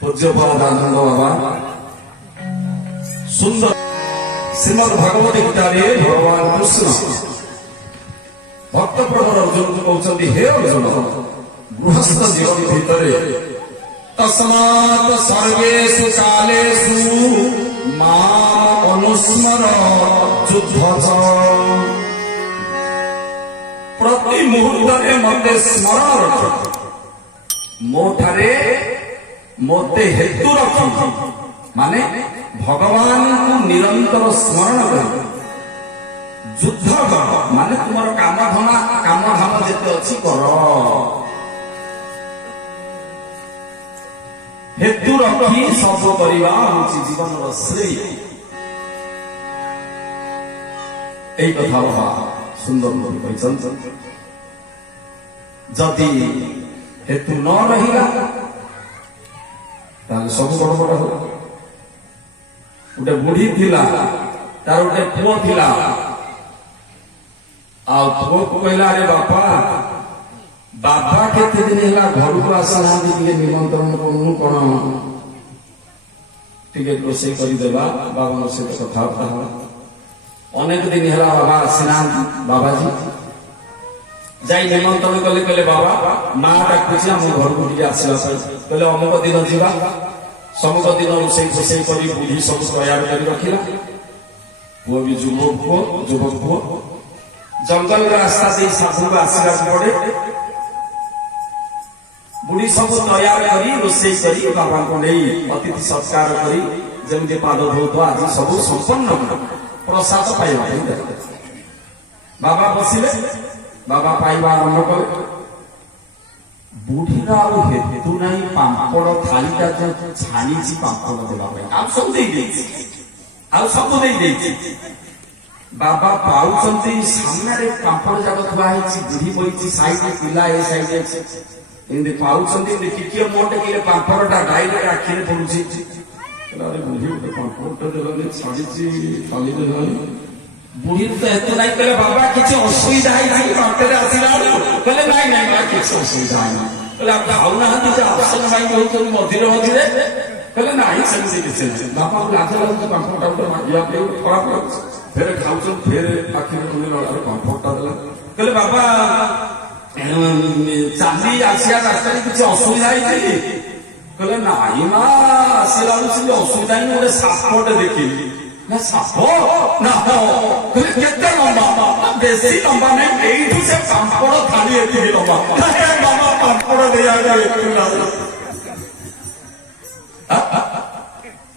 पूज्यपादानंद बाबा सुंदर श्रीमद भगवत गीता भगवान कृष्ण भक्त प्रवर अर्जुन को कहते हे अर्जुन गृहस्थ जीवन भितर तस्मात् सर्वेषु कालेषु माम् अनुस्मर युद्ध प्रति मुहूर्त मते स्मरण रख मोठारे मोते हेतु रखी माने भगवान को निरंतर स्मरण कर युद्ध कर माने तुम काम धाम जिते अच्छी कर हेतु रखी सब करवा जीवन श्रेय यही कथा बाबा सुंदर जदि हेतु न रहिला सब बड़ बड़ हो गोटे बुढ़ी थिला तार गोटे पुओ थिला आ पुओ को कहला अरे बापा बाबा केते दिन है घर को आसना निमंत्रण करूँ कौन टे रोषे करदेवा बाबा सहित कथबार्ता हाँ अनेक दिन है बाबा आसीना बाबाजी जाई निमंत्रण कले कहले बाबा माँ डाकुची आम घर को टे आसला कहले अमुक दिन जीवा समुक दिन रोषे फोषे कर बुढ़ी सब तैयार कर रखिला पुओ भी युवक पुओ जंगल रास्ता से साधु को आसला पड़े बुढ़ी सब तैयार करी रोषे करी बाबा को नहीं अतिथि सत्कार करी जमी पाद धोत आज सब संपन्न प्रसाद पाइबा बाबा बसिले बाबा पाइबा आरंभ कले बुढ़ीर हेतु नहीं पापड़ थालीटा जो छानी पापड़ देवाई आप सब सब बाबा पाँच सामने पापड़ जाक थुआई बुढ़ी बही साइड पिला ए साइड एमती पाँच टिके मोटे कि पापड़टा डायरेक्ट आखिरे पड़ुची बुढ़ी गोटे पापड़ देवानी छाड़ी थाली बुढ़ी तो हेतु नहीं कहले बाबा किसी असुविधा ही बाटे आसला कहले ना किसी असुविधा है कहले आप खाऊना आसन भाई मझे मझे कहले ना सेमती किसी बापा लाज लगुच पापड़टा गोटे खराब लगुच फेर खाऊ फेर आखिर पापड़टा देला कहले बाबा चाली आसिया रास्ता किसी असुविधा ही कहले नाई माँ आसला असुविधा ही गोटे सापटे देखिली ना साप ना केते लंबा बेसी लंबा नहीं से पापड़ थाली एति लंबा बाबा पापड़ दिया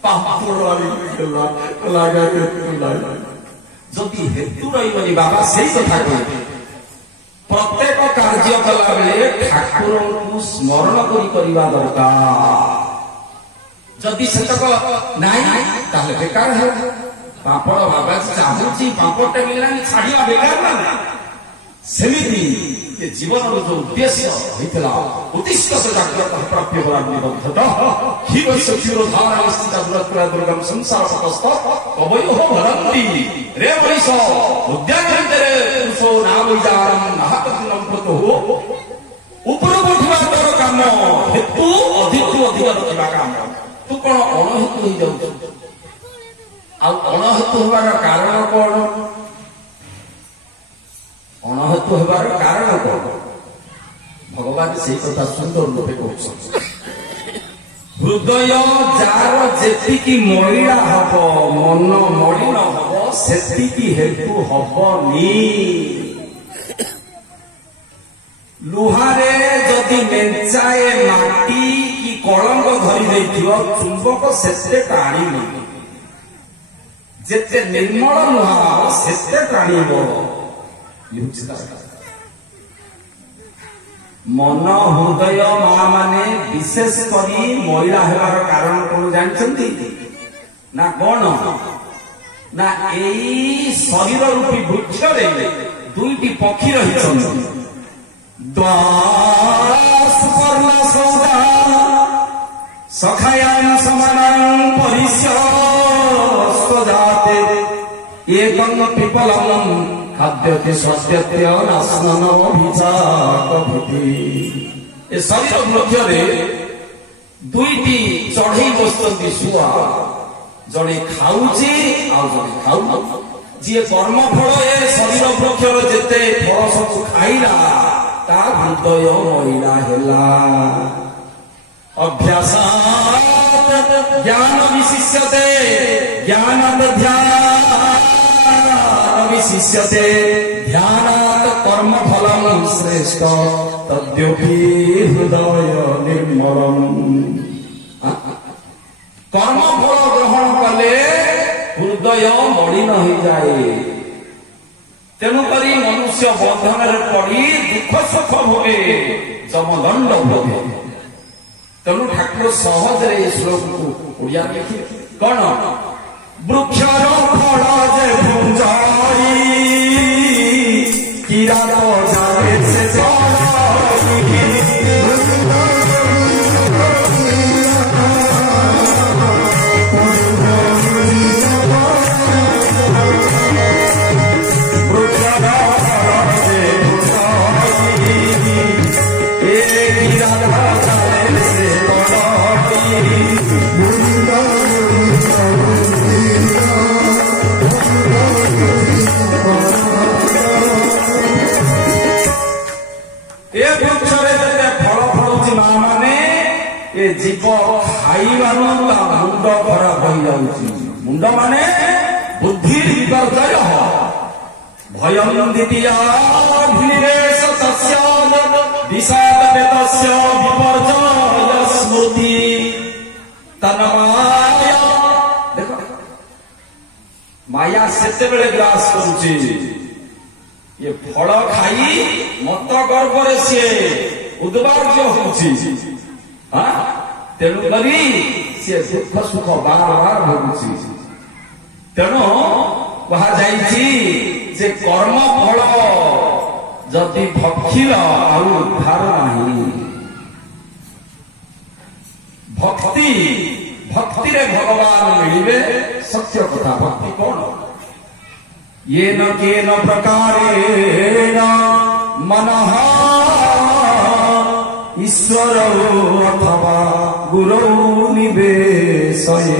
पापड़ वाली लगा जदि हेतु रही बाबा से कथा कहे प्रत्येक कार्य कला बेले ठाकुर को स्मरण करवा दरकार जदि सेतक नाई ताले बेकार है पापड़ बाबा चाहूँ पापड़टा मिलना छाड़ा बेकार ना सेमिति जीवन जो उद्देश्य होता उद्दिष्ट से प्राप्य दुर्गम संसार सतस्थ कवयो भरती रे वैश उद्यान पुरुषो नाम नाहत हो ऊपर उठवा तोर काम हेतु अधिक रखा काम तू कौन अणहेतु हो जाऊ अणहेतु होवार कारण कौन अणहेतु होवार कारण कौन भगवान से कथा सुंदर रूपे कहते हृदय जार जेतिकी मलिना हब मन मलिन हब सेतिकी हेतु हबनी लुहारे जदि मेंचाए माटी की कलंक धरी देथियो चुंबक सेते टाणीबो जेते निर्मल लुहा सेते टाणीबो मन हृदय माँ माने विशेष करी महिला हेबार कारण कौन जानछंती ना कौन ना एई शरीर रूपी वृक्ष रे दुईटी पक्षी रहिछंती द्वासपर्ण सौदा सखायां समानं परिस्यस्वजाते एकं पिपलं खाद्यते सत्यत्य नास्नन विचाक भीति ए शरीर मध्य दुईटी चढ़ई बसती शुआ जड़े खाऊची आ जड़े खाऊ जी कर्म फल ए शरीर वृक्षर जेते फल सब खाइला ता हृदय महिला हेला अभ्यास ज्ञान विशिष्यते ज्ञान ध्यान विशिष्यते ध्यानात् कर्म फलम श्रेष्ठ तद्योपि हृदय निर्मलम कर्म फल ग्रहण कले हृदय मलिन हो जाए तेणुक मनुष्य बंधन पड़ी दुख सुख भोगे जमदंड भोगे तेणु ठाकुर सहज श्लोक को ओडिया लिखी कौन वृक्षर फल जे भुंजाई किरात जाए से जीव खाइबार मुंड खराब हो जाऊँ मुंड माने बुद्धि विपर्जय भयं द्वितीया अभिनिवेश तस्य विषाद वेदस्य विपर्जय स्मृति तन्माया देखो माया सेते बेले ग्रास करुचे ये फल खाई मत गर्भरे सी उद्बार्य होउची तेणु करी सी दुख सुख बार बार भोगुची तेणु कहा जाइछि जे कर्म फल जदि भक्षिल आउ उद्धार नहीं भक्ति भक्ति रे भगवान मिलिबे सत्य कथा भक्ति कौन ये न केन प्रकारेण मनः ईश्वर अथवा गुरु निवेशये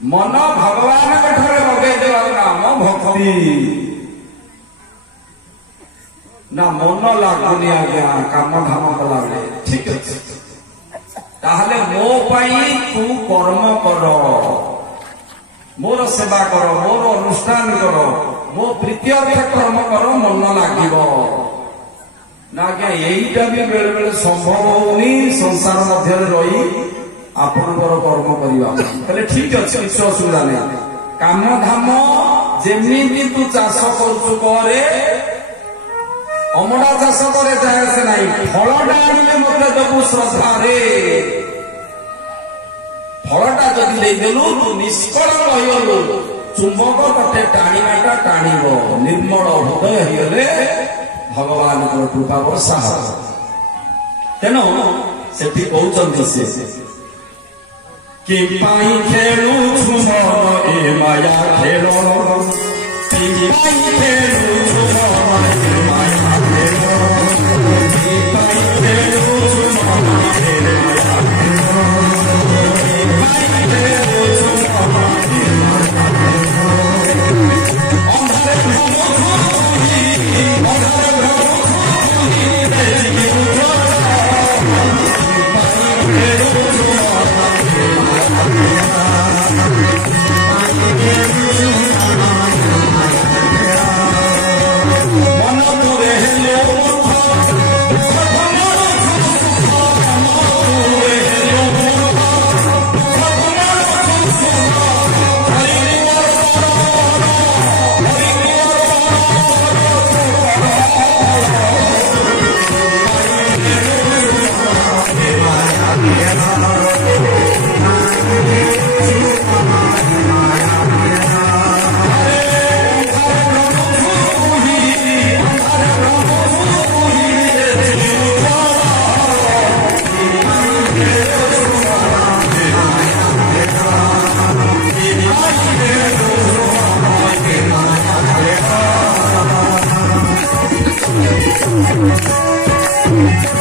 मन भगवान ठारे लगे देवा नाम भक्ति ना मन लागुनी आज्ञा काम धाम कला ठीक अच्छे ताहले मो पाई तू कर्म कर मोर सेवा कर मोर अनुष्ठान कर मो प्रीत्यर्थ कर्म कर मन लागिबो ना क्या यहीटा भी बेले बेले संभव होनी संसार मध्य रही आपनकर कर्म करवा ठीक अच्छे किसी असुविधा नहीं काम धाम जेमिति तू चाष करे अमड़ा चाष करे चाहे से नहीं फलटा आने मत देबू श्रद्धा रे फलटा जदि देदेलु तू निष्कल रहीगलु चुंबक तते टाणीटा टाणीब निर्मल हृदय होगले भगवान को कृपा वर्षा तेणु से कहते से कि पाई खेलु मन ए माया खेल खेलु मन ए माया Thank you.